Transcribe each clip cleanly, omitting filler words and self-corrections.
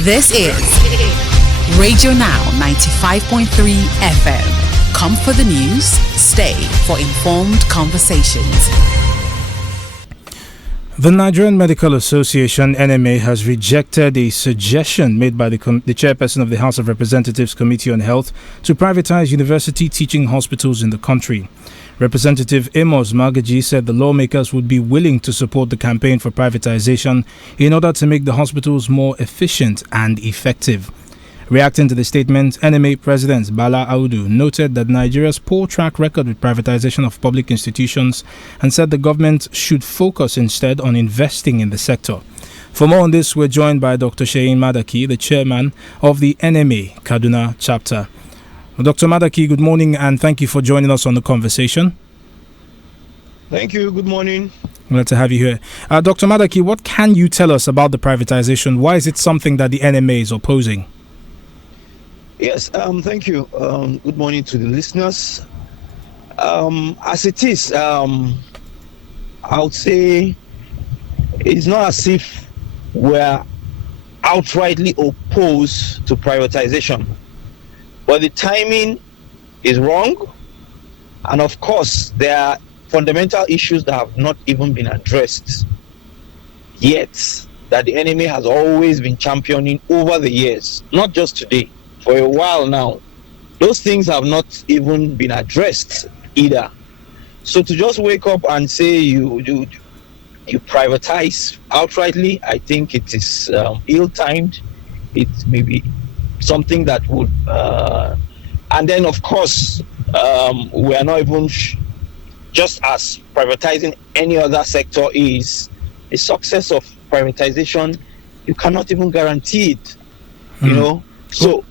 This is Radio Now 95.3 FM. Come for the news, stay for informed conversations. The Nigerian Medical Association, NMA, has rejected a suggestion made by the Chairperson of the House of Representatives Committee on Health to privatize university teaching hospitals in the country. Representative Amos Magaji said the lawmakers would be willing to support the campaign for privatization in order to make the hospitals more efficient and effective. Reacting to the statement, NMA President Bala Audu noted that Nigeria's poor track record with privatization of public institutions and said the government should focus instead on investing in the sector. For more on this, we're joined by Dr. Sheyin Madaki, the chairman of the NMA Kaduna chapter. Dr. Madaki, good morning and thank you for joining us on the conversation. Thank you. Good morning. Glad to have you here. Dr. Madaki, what can you tell us about the privatization? Why is it something that the NMA is opposing? Yes, thank you. Good morning to the listeners. As it is, I would say it's not as if we're outrightly opposed to privatization, but the timing is wrong. And of course, there are fundamental issues that have not even been addressed yet, that the NMA has always been championing over the years, not just today. For a while now, those things have not even been addressed either. So to just wake up and say you privatize outrightly, I think it is ill-timed. It may be something that would, and then of course we are not even just as privatizing any other sector is. The success of privatization, you cannot even guarantee it. You know. So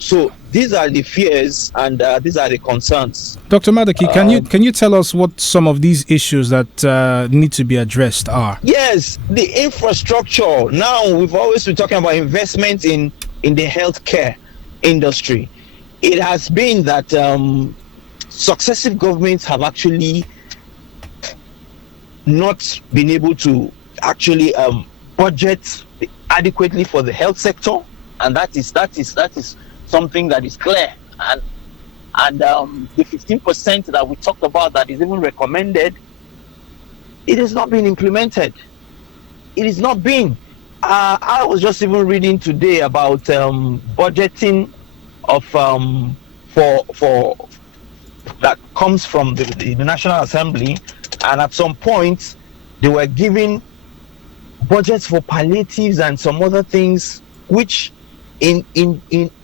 these are the fears and these are the concerns. Dr. Madaki, can you tell us what some of these issues that need to be addressed are? Yes, the infrastructure. Now, we've always been talking about investment in the healthcare industry. It has been that successive governments have actually not been able to actually budget adequately for the health sector. And that is something that is clear, and the 15% that we talked about that is even recommended, it has not been implemented. It is not being. I was just even reading today about budgeting of for that comes from the National Assembly, and at some point they were giving budgets for palliatives and some other things, which in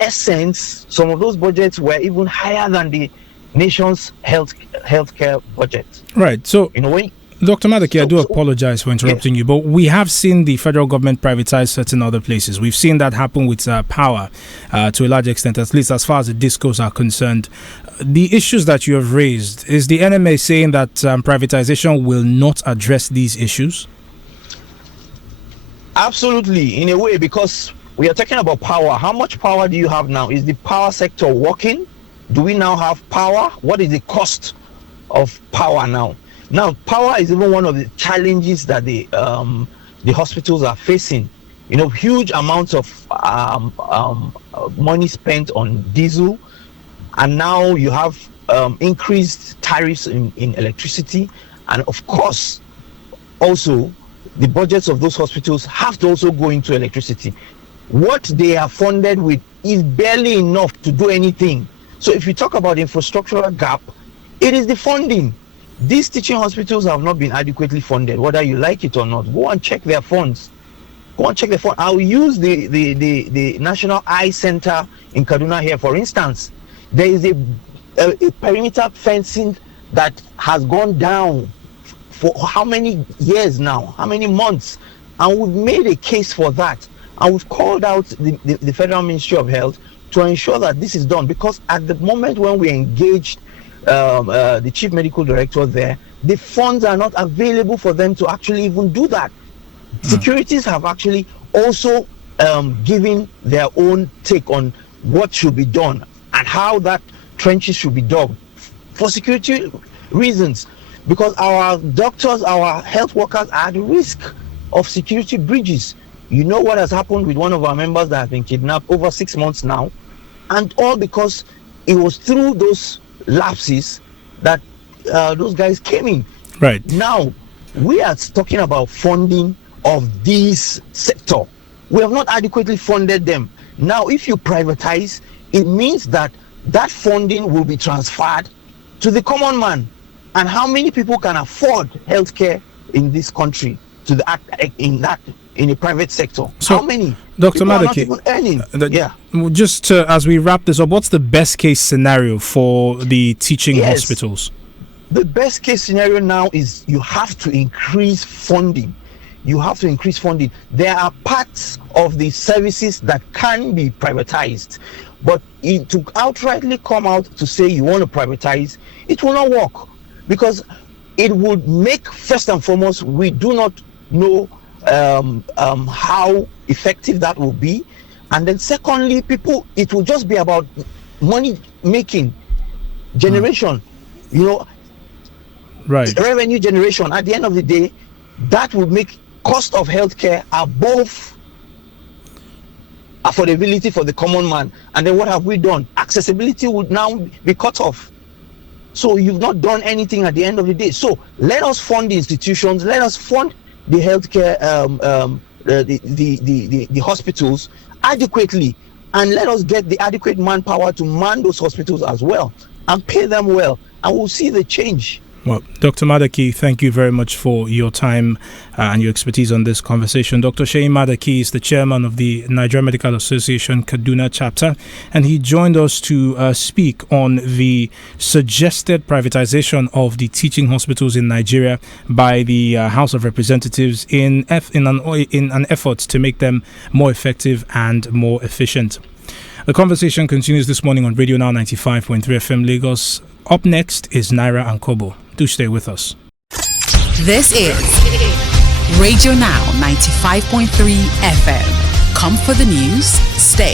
essence, some of those budgets were even higher than the nation's healthcare budget. Right. So, in a way, Dr. Madaki, I do apologize for interrupting you, but we have seen the federal government privatize certain other places. We've seen that happen with power to a large extent, at least as far as the discos are concerned. The issues that you have raised, is the NMA saying that privatization will not address these issues? Absolutely, in a way, because we are talking about power. How much power do you have now? Is the power sector working? Do we now have power? What is the cost of power now? Now, power is even one of the challenges that the hospitals are facing. You know, huge amounts of money spent on diesel, and now you have increased tariffs in electricity, and of course, also the budgets of those hospitals have to also go into electricity. What they are funded with is barely enough to do anything. So if you talk about infrastructural gap, it is the funding. These teaching hospitals have not been adequately funded, whether you like it or not. Go and check their funds. Go and check their funds. I'll use the National Eye Center in Kaduna here, for instance. There is a perimeter fencing that has gone down for how many years now? How many months? And we've made a case for that. And we've called out the Federal Ministry of Health to ensure that this is done, because at the moment when we engaged the Chief Medical Director there, the funds are not available for them to actually even do that. Securities have actually also given their own take on what should be done and how that trenches should be dug for security reasons, because our doctors, our health workers are at risk of security breaches. You know what has happened with one of our members that has been kidnapped over 6 months now, and all because it was through those lapses that those guys came in. Right. Now, we are talking about funding of this sector. We have not adequately funded them. Now, if you privatize, it means that that funding will be transferred to the common man. And how many people can afford healthcare in this country in a private sector? So, how many? Dr. People are not Madaki, even earning. Yeah. Just as we wrap this up, what's the best case scenario for the teaching hospitals? The best case scenario now is you have to increase funding. You have to increase funding. There are parts of the services that can be privatized, but to outrightly come out to say you want to privatize, it will not work, because it would make, first and foremost, we do not know how effective that will be, and then secondly, it will just be about money making generation, right? Revenue generation. At the end of the day, that would make cost of healthcare above affordability for the common man. And then what have we done? Accessibility would now be cut off. So you've not done anything at the end of the day. So let us fund the institutions, let us fund the healthcare, the hospitals adequately, and let us get the adequate manpower to man those hospitals as well, and pay them well, and we'll see the change. Well, Dr. Madaki, thank you very much for your time and your expertise on this conversation. Dr. Sheyi Madaki is the chairman of the Nigerian Medical Association Kaduna chapter, and he joined us to speak on the suggested privatization of the teaching hospitals in Nigeria by the House of Representatives in an effort to make them more effective and more efficient. The conversation continues this morning on Radio Now 95.3 FM Lagos. Up next is Naira and Kobo. Do stay with us. This is Radio Now 95.3 FM. Come for the news, stay